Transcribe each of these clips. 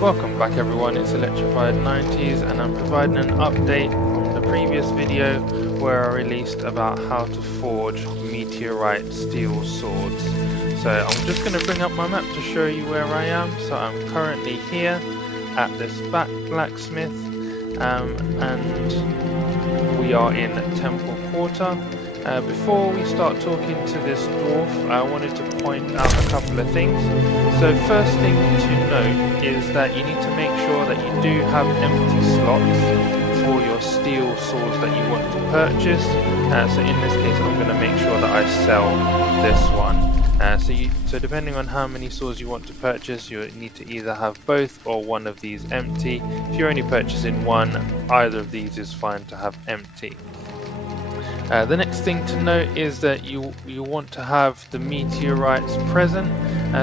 Welcome back everyone, it's Electrified 90s and I'm providing an update from the previous video where I released about how to forge meteorite steel swords. So I'm just going to bring up my map to show you where I am. So I'm currently here at this blacksmith and we are in Temple Quarter. Before we start talking to this dwarf, I wanted to point out a couple of things. So first thing to note is that you need to make sure that you do have empty slots for your steel swords that you want to purchase. So in this case I'm going to make sure that I sell this one. So depending on how many swords you want to purchase, you need to either have both or one of these empty. If you're only purchasing one, either of these is fine to have empty. The next thing to note is that you want to have the meteorites present.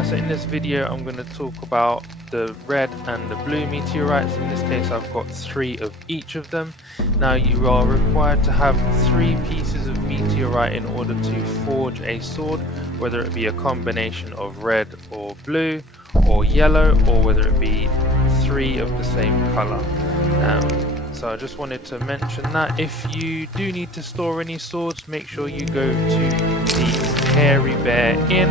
So in this video I'm going to talk about the red and the blue meteorites. In this case I've got 3 of each of them. Now you are required to have 3 pieces of meteorite in order to forge a sword, whether it be a combination of red or blue or yellow, or whether it be 3 of the same color. So I just wanted to mention that. If you do need to store any swords, make sure you go to the Hairy Bear Inn.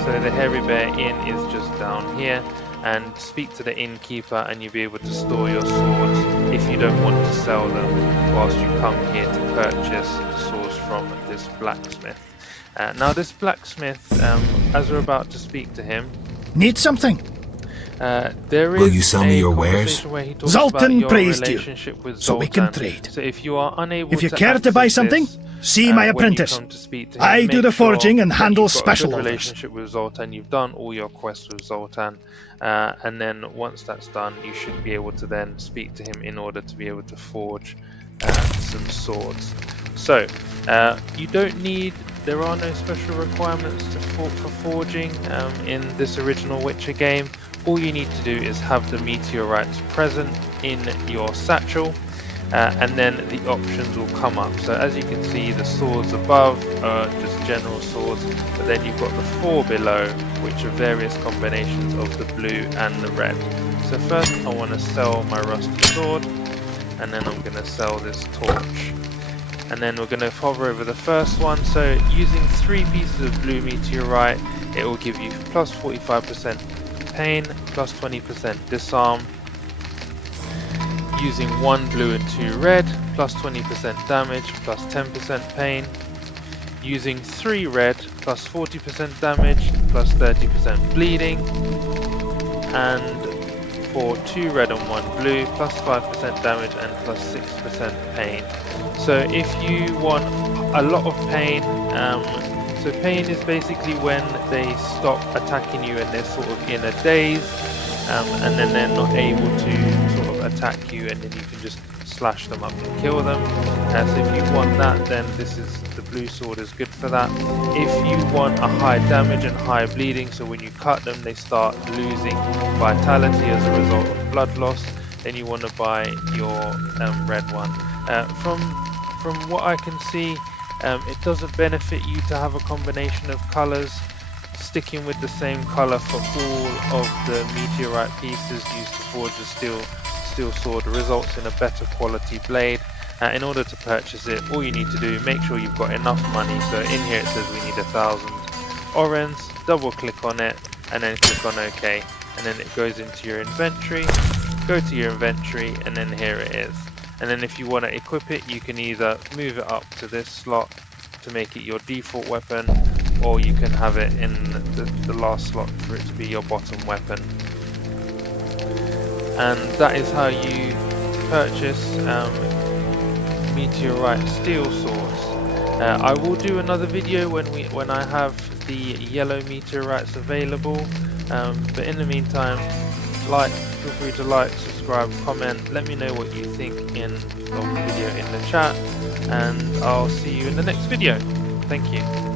So the Hairy Bear Inn is just down here, and speak to the innkeeper and you'll be able to store your swords if you don't want to sell them whilst you come here to purchase swords from this blacksmith. Now this blacksmith, as we're about to speak to him, need something. Will you sell me your wares? Zoltan praised you, so we can trade. So if you are unable if you care to buy something, see my apprentice. I do the forging and handle special orders. Relationship with Zoltan, you've done all your quests with Zoltan, and then once that's done, you should be able to then speak to him in order to be able to forge some swords. So you don't need. There are no special requirements for forging in this original Witcher game. All you need to do is have the meteorites present in your satchel, and then the options will come up. So as you can see, the swords above are just general swords, but then you've got the 4 below, which are various combinations of the blue and the red. So first I want to sell my rusty sword, and then I'm going to sell this torch. And then we're going to hover over the first one. So using 3 pieces of blue meteorite, it will give you plus 45% pain, plus 20% disarm. Using 1 blue and 2 red, plus 20% damage, plus 10% pain. Using 3 red, plus 40% damage, plus 30% bleeding. And for 2 red and 1 blue, plus 5% damage and plus 6% pain. So if you want a lot of pain, so pain is basically when they stop attacking you and they're sort of in a daze, and then they're not able to sort of attack you, and then you can just slash them up and kill them. So if you want that, then the blue sword is good for that. If you want a high damage and high bleeding, so when you cut them they start losing vitality as a result of blood loss, then you want to buy your red one. From what I can see, it doesn't benefit you to have a combination of colors. Sticking with the same color for all of the meteorite pieces used to forge a steel sword results in a better quality blade. In order to purchase it, all you need to do, make sure you've got enough money. So in here it says we need 1,000 orens. Double click on it and then click on OK, and then it goes into your inventory. Go to your inventory and then here it is. And then if you want to equip it, you can either move it up to this slot to make it your default weapon, or you can have it in the last slot for it to be your bottom weapon. And that is how you purchase meteorite steel swords. I will do another video when I have the yellow meteorites available, but in the meantime, feel free to like, subscribe, comment, let me know what you think of the video in the chat, and I'll see you in the next video. Thank you.